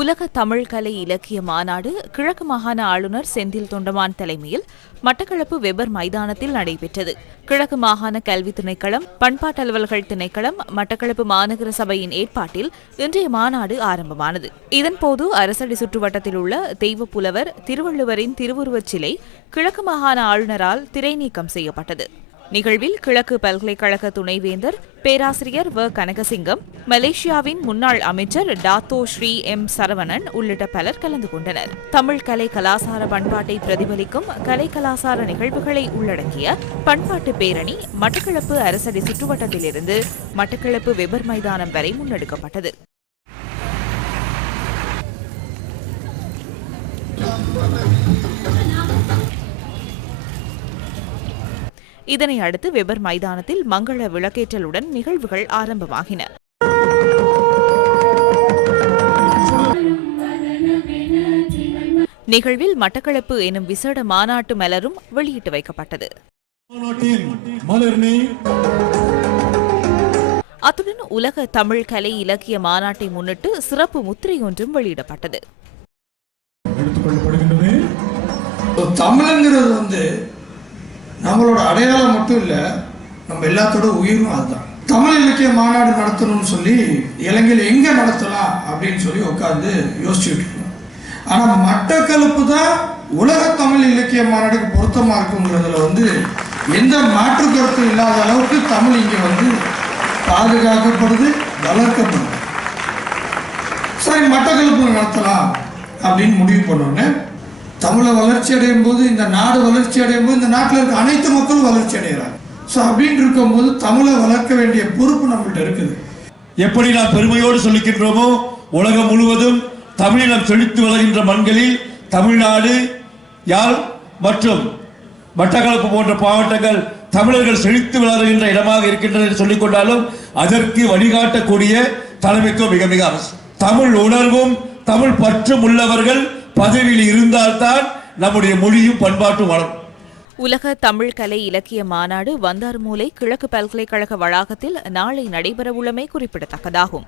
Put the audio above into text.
உலக தமிழ் கலை இலக்கிய மாநாடு கிழக்கு மாகாண ஆளுநர் செந்தில் தொண்டமான் தலைமையில் மட்டக்களப்பு வெபர் மைதானத்தில் நடைபெற்றது. கிழக்கு மாகாண கல்வி திணைக்களம், பண்பாட்டு அலுவல்கள் திணைக்களம், மட்டக்களப்பு மாநகர சபையின் ஏற்பாட்டில் இன்றைய மாநாடு ஆரம்பமானது. இதன்போது அரசடி சுற்றுவட்டத்தில் உள்ள தெய்வப்புலவர் திருவள்ளுவரின் திருவுருவச் சிலை கிழக்கு மாகாண ஆளுநரால் திரைநீக்கம் செய்யப்பட்டது. நிகழ்வில் கிழக்கு பல்கலைக்கழக துணைவேந்தர் பேராசிரியர் வ கனகசிங்கம், மலேசியாவின் முன்னாள் அமைச்சர் டாத்தோ ஸ்ரீ எம் சரவணன் உள்ளிட்ட பலர் கலந்து கொண்டனர். தமிழ் கலை கலாசார பண்பாட்டை பிரதிபலிக்கும் கலை கலாசார நிகழ்வுகளை உள்ளடக்கிய பண்பாட்டு பேரணி மட்டக்களப்பு அரசடி சுற்றுவட்டத்திலிருந்து மட்டக்களப்பு வெபர் மைதானம் வரை முன்னெடுக்கப்பட்டது. இதனை அடுத்து வெபர் மைதானத்தில் மங்கள விளக்கேற்றலுடன் நிகழ்வுகள் ஆரம்பமாகின. நிகழ்வில் மட்டக்களப்பு எனும் விசேட மாநாட்டு மலரும் வெளியிட்டு வைக்கப்பட்டது. அத்துடன் உலக தமிழ் கலை இலக்கிய மாநாட்டை முன்னிட்டு சிறப்பு முத்திரை ஒன்றும் வெளியிடப்பட்டது. தமிழ்ங்கிறது நம்மளோட அடையாளம் மட்டும் இல்லை, நம்ம எல்லாத்தோட உயிரும் அதுதான். தமிழ் இலக்கிய மாநாடு நடத்தணும்னு சொல்லி இலங்கையில் எங்கே நடத்தலாம் அப்படின்னு சொல்லி உட்காந்து யோசிச்சுட்டு இருக்கோம். ஆனால் மட்டக்களப்பு தான் உலக தமிழ் இலக்கிய மாநாடுக்கு பொருத்தமாக இருக்குங்கிறதுல எந்த மாற்று கருத்தும் இல்லாத அளவுக்கு தமிழ் இங்கே பாதுகாக்கப்படுது, வளர்க்கப்படுது. சரி, மட்டக்களப்பு நடத்தலாம் அப்படின்னு முடிவு பண்ணோன்னே தமிழை வளர்ச்சி அடையும் போது, இந்த நாடு வளர்ச்சி அடையும் போது, இந்த நாட்டில் இருக்க அனைத்து மக்களும் வளர்ச்சி அடைகிறாங்க. ஸோ அப்படின்னு இருக்கும்போது தமிழை வளர்க்க வேண்டிய பொறுப்பு நம்மள்கிட்ட இருக்குது. எப்படி நாம் பெருமையோடு சொல்லிக்கின்றோமோ, உலகம் முழுவதும் தமிழினம் செழித்து வளர்கின்ற மண்களில் தமிழ்நாடு, யாழ் மற்றும் மட்டக்களப்பு போன்ற மாவட்டங்கள் தமிழர்கள் செழித்து வளர்கின்ற இடமாக இருக்கின்றன என்று சொல்லிக் கொண்டாலும் அதற்கு வழிகாட்டக்கூடிய தலைமைத்துவம் மிக மிக அவசியம். தமிழ் உணர்வும் தமிழ் பற்றும் உள்ளவர்கள் பதவியில் இருந்தால்தான் நம்முடைய மொழியும் பண்பாட்டும் வளரும். உலக தமிழ் கலை இலக்கிய மாநாடு வந்தார்மூலை கிழக்கு பல்கலைக்கழக வளாகத்தில் நாளை நடைபெறவுள்ளமை குறிப்பிடத்தக்கதாகும்.